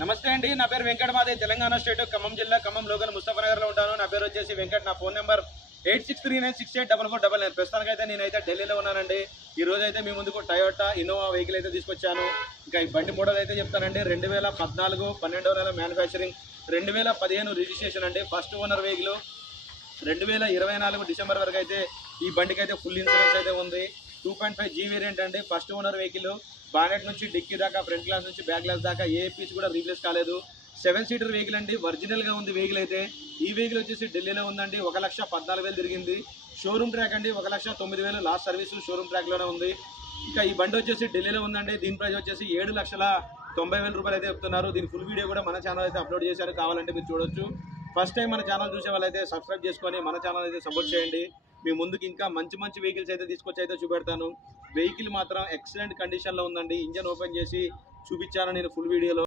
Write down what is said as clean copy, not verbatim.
నమస్తే అండి, నా పేరు వెంకట్. మాది తెలంగాణ స్టేట్ ఖమ్మం జిల్లా ఖమ్మం లోకల్ ముస్తఫానగర్లో ఉంటాను. నా పేరు వచ్చేసి వెంకట్. నా ఫోన్ నెంబర్ 8639684499. ప్రస్తుతానికైతే నేనైతే ఢిల్లీలో ఉన్నానండి. ఈ రోజు అయితే మీ ముందుకు టయోటా ఇన్నోవా వెహికల్ అయితే తీసుకొచ్చాను. ఇంకా ఈ బండి మోడల్ అయితే చెప్తానండి. 2014 12వ నెల మ్యానుఫ్యాక్చరింగ్, 2015 రిజిస్ట్రేషన్ అండి. First owner vehicle. 2024 డిసెంబర్ వరకు అయితే ఈ బండికి అయితే ఫుల్ ఇన్సూరెన్స్ అయితే ఉంది. 2.5G వేరియంట్ అండి. First owner vehicle. బానెట్ నుంచి డిక్కీ దాకా, ఫ్రంట్ గ్లాస్ నుంచి బ్యాక్ గ్లాస్ దాకా ఏ పీస్ కూడా రీప్లేస్ కాలేదు. 7 సీటర్ వెహికల్ అండి. ఒరిజినల్గా ఉంది వెహికల్ అయితే. ఈ వెహికల్ వచ్చేసి ఢిల్లీలో ఉందండి. 1,14,000 తిరిగింది. షోరూమ్ ట్రాక్ అండి. 1,09,000 లాస్ట్ సర్వీస్ షోరూమ్ ట్రాక్లోనే ఉంది. ఇంకా ఈ బండి వచ్చేసి ఢిల్లీలో ఉందండి. దీని ప్రైస్ వచ్చేసి 7,90,000 రూపాయలు అయితే చెప్తున్నారు. దీని ఫుల్ వీడియో కూడా మన ఛానల్ అయితే అప్లోడ్ చేశారు, కావాలంటే మీరు చూడొచ్చు. ఫస్ట్ టైం మన ఛానల్ చూసే వాళ్ళైతే సబ్స్క్రైబ్ చేసుకొని మన ఛానల్ అయితే సపోర్ట్ చేయండి. మీ ముందుకు ఇంకా మంచి మంచి వెహికల్స్ అయితే తీసుకొచ్చి అయితే చూపెడతాను. వెహికల్ మాత్రం ఎక్సలెంట్ కండిషన్లో ఉందండి. ఇంజన్ ఓపెన్ చేసి చూపించాను నేను ఫుల్ వీడియోలో.